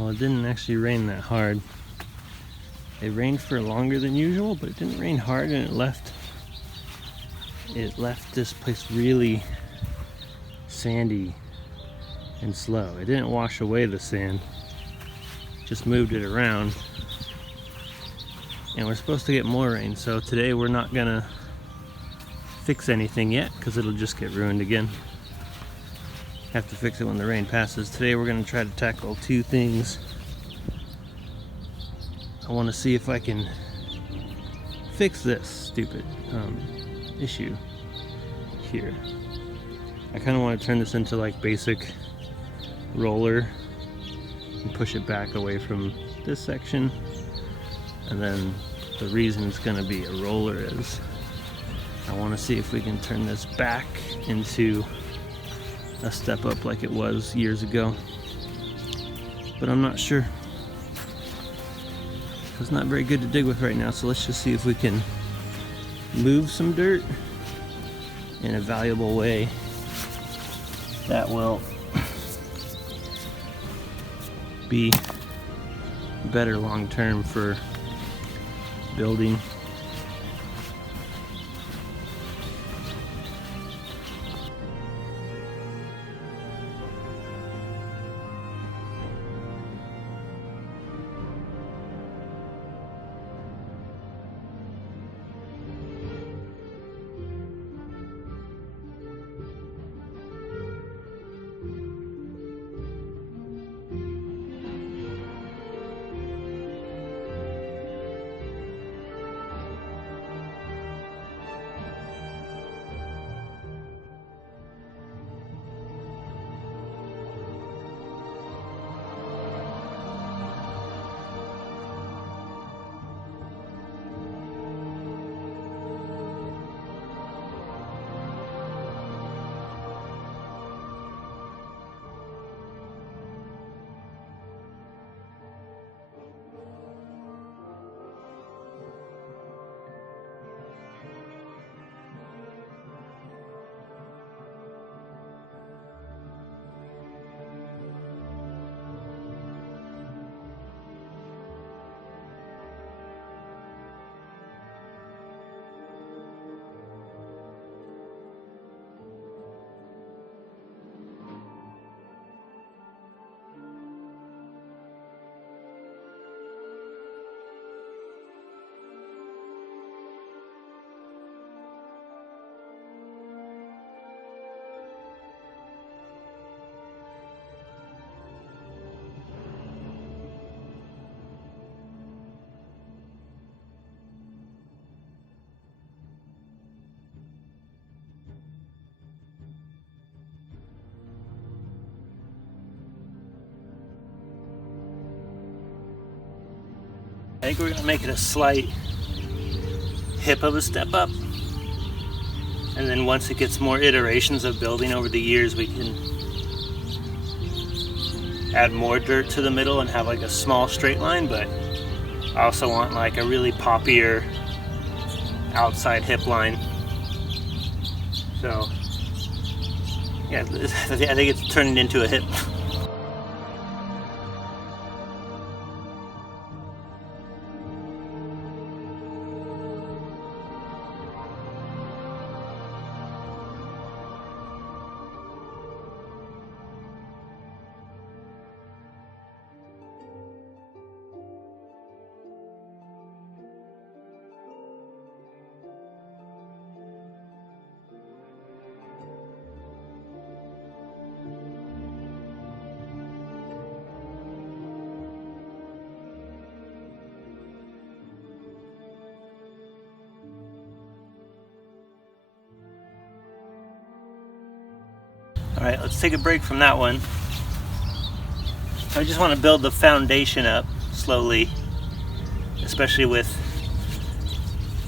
Well, it didn't actually rain that hard. It rained for longer than usual, but it didn't rain hard, and it left this place really sandy and slow. It didn't wash away the sand, just moved it around. And we're supposed to get more rain, so today we're not gonna fix anything yet because it'll just get ruined again. Have to fix it when the rain passes. Today we're gonna try to tackle two things. I want to see if I can fix this stupid issue here. I kind of want to turn this into like basic roller and push it back away from this section. And then the reason it's going to be a roller is I want to see if we can turn this back into a step up like it was years ago. But I'm not sure. It's not very good to dig with right now, so let's just see if we can move some dirt in a valuable way that will be better long term for building. I think we're going to make it a slight hip of a step up, and then once it gets more iterations of building over the years, we can add more dirt to the middle and have like a small straight line. But I also want like a really poppier outside hip line. So yeah, I think it's turning into a hip. Alright, let's take a break from that one. I just want to build the foundation up slowly, especially with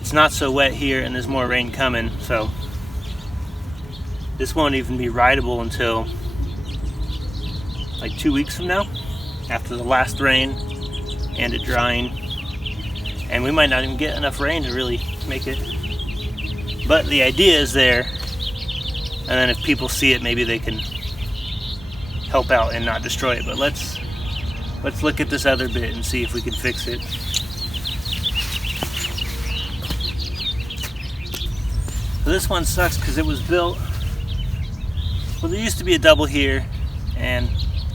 it's not so wet here and there's more rain coming, so this won't even be rideable until like 2 weeks from now, after the last rain and it drying. And we might not even get enough rain to really make it, but the idea is there. And then if people see it, maybe they can help out and not destroy it. But let's let's look at this other bit and see if we can fix it. So this one sucks because it was built, well, there used to be a double here, and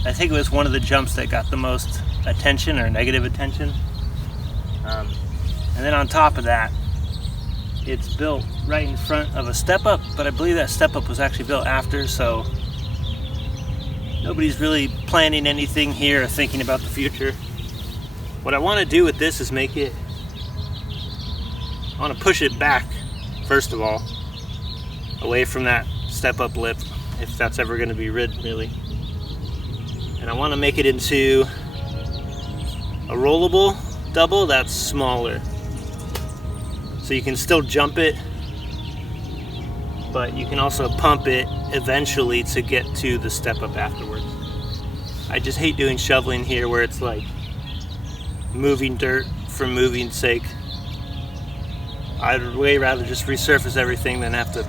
I think it was one of the jumps that got the most attention or negative attention. And then on top of that, it's built right in front of a step up, but I believe that step up was actually built after, so nobody's really planning anything here or thinking about the future. What I want to do with this is make it, I want to push it back, first of all, away from that step up lip, if that's ever going to be rid, really. And I want to make it into a rollable double that's smaller. So you can still jump it, but you can also pump it eventually to get to the step up afterwards. I just hate doing shoveling here where it's like moving dirt for moving's sake. I'd way rather just resurface everything than have to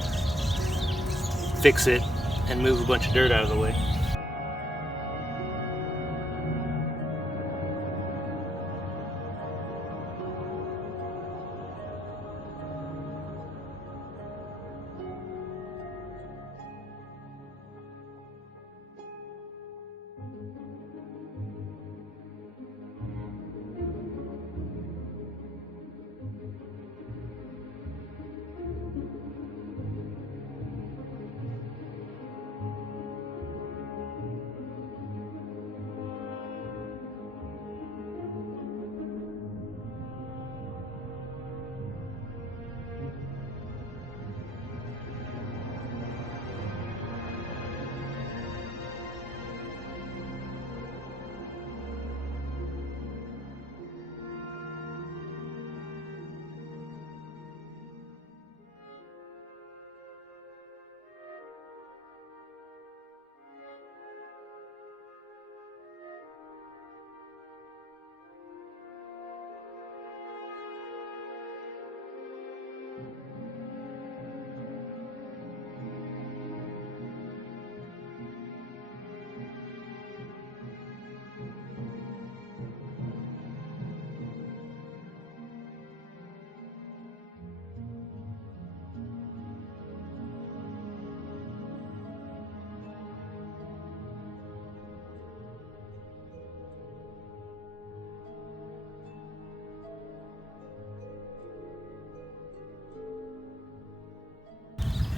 fix it and move a bunch of dirt out of the way.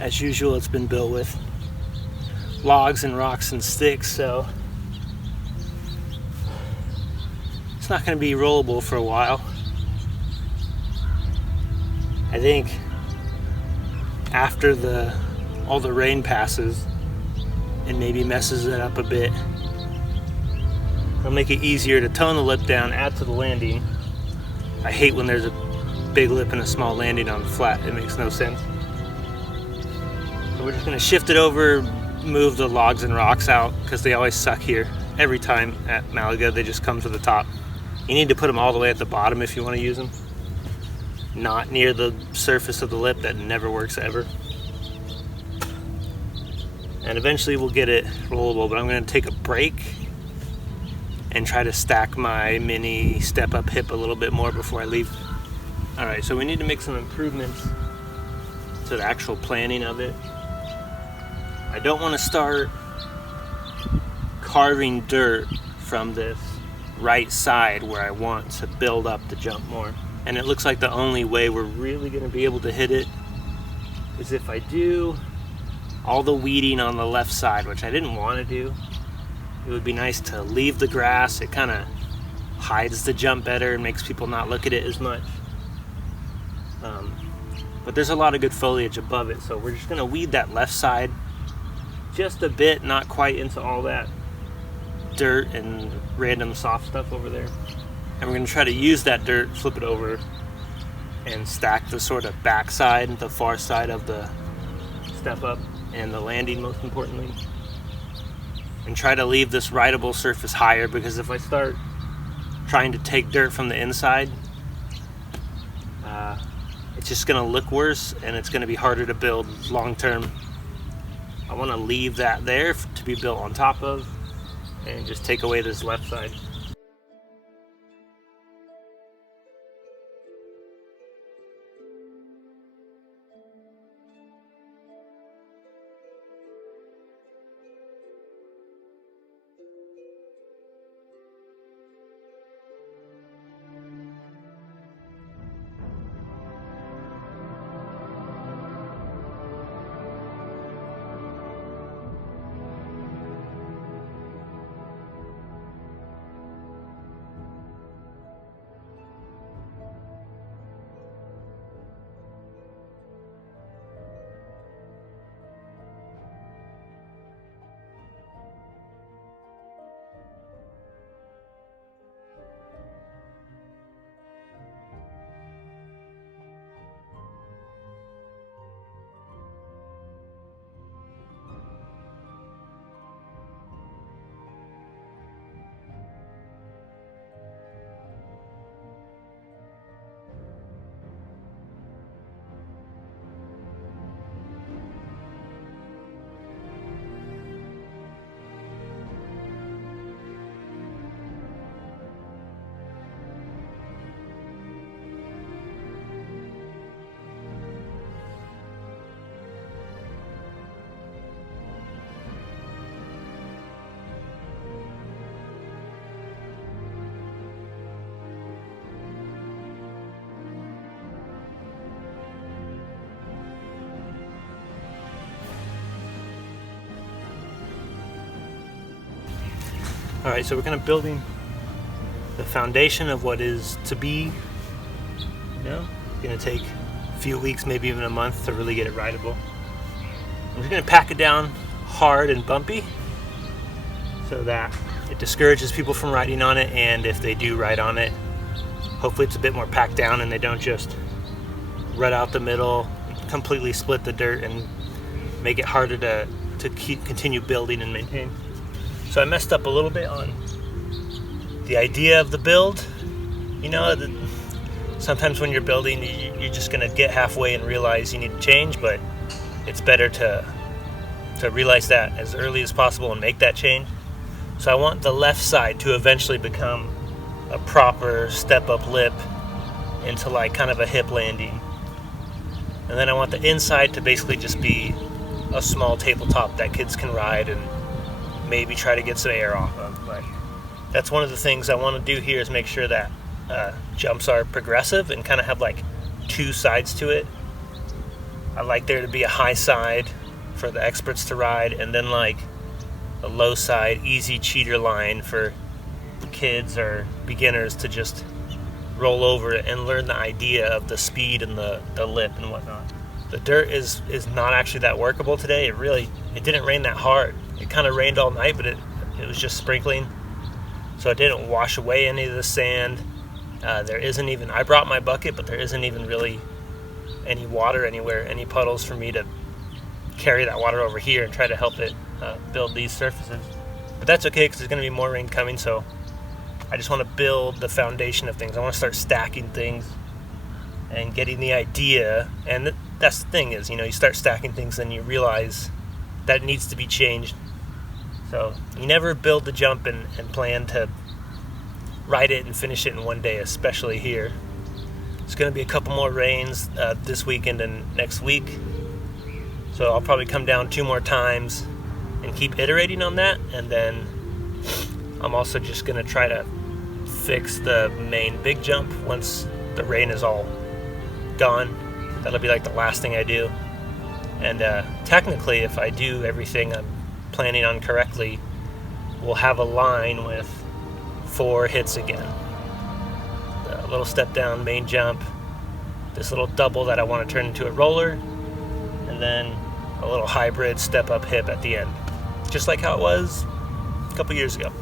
As usual, it's been built with logs and rocks and sticks, so it's not going to be rollable for a while. I think after all the rain passes and maybe messes it up a bit, it'll make it easier to tone the lip down, add to the landing. I hate when there's a big lip and a small landing on the flat. It makes no sense. So we're just going to shift it over, move the logs and rocks out, because they always suck here. Every time at Malaga, they just come to the top. You need to put them all the way at the bottom if you want to use them. Not near the surface of the lip. That never works ever. And eventually we'll get it rollable, but I'm going to take a break and try to stack my mini step up hip a little bit more before I leave. Alright, so we need to make some improvements to the actual planning of it. I don't want to start carving dirt from this right side where I want to build up the jump more. And it looks like the only way we're really going to be able to hit it is if I do all the weeding on the left side, which I didn't want to do. It would be nice to leave the grass. It kind of hides the jump better and makes people not look at it as much. But there's a lot of good foliage above it, so we're just going to weed that left side just a bit, not quite into all that dirt and random soft stuff over there. And we're going to try to use that dirt, flip it over, and stack the sort of back side, the far side of the step up, and the landing most importantly. And try to leave this rideable surface higher, because if I start trying to take dirt from the inside, it's just going to look worse and it's going to be harder to build long term. I want to leave that there to be built on top of and just take away this left side. All right, so we're kind of building the foundation of what is to be. Gonna take a few weeks, maybe even a month to really get it rideable. I'm just gonna pack it down hard and bumpy so that it discourages people from riding on it, and if they do ride on it, hopefully it's a bit more packed down and they don't just rut out the middle, completely split the dirt, and make it harder to continue building and maintain. So I messed up a little bit on the idea of the build. Sometimes when you're building, you're just gonna get halfway and realize you need to change, but it's better to realize that as early as possible and make that change. So I want the left side to eventually become a proper step-up lip into like kind of a hip landing. And then I want the inside to basically just be a small tabletop that kids can ride and maybe try to get some air off of. But that's one of the things I want to do here, is make sure that jumps are progressive and kind of have like two sides to it. I like there to be a high side for the experts to ride, and then like a low side, easy cheater line for kids or beginners to just roll over it and learn the idea of the speed and the lip and whatnot. The dirt is not actually that workable today. It didn't rain that hard. It kind of rained all night, but it was just sprinkling, so it didn't wash away any of the sand. There isn't even, I brought my bucket, but there isn't even really any water anywhere, any puddles for me to carry that water over here and try to help it build these surfaces. But that's okay, because there's going to be more rain coming, so I just want to build the foundation of things. I want to start stacking things and getting the idea. And that's the thing is, you start stacking things and you realize that it needs to be changed. So you never build the jump and plan to ride it and finish it in one day, especially here. There's going to be a couple more rains this weekend and next week, so I'll probably come down 2 more times and keep iterating on that. And then I'm also just going to try to fix the main big jump once the rain is all gone. That'll be like the last thing I do. And technically, if I do everything I'm planning on correctly, we'll have a line with 4 hits again. The little step down main jump, this little double that I want to turn into a roller, and then a little hybrid step up hip at the end, just like how it was a couple years ago.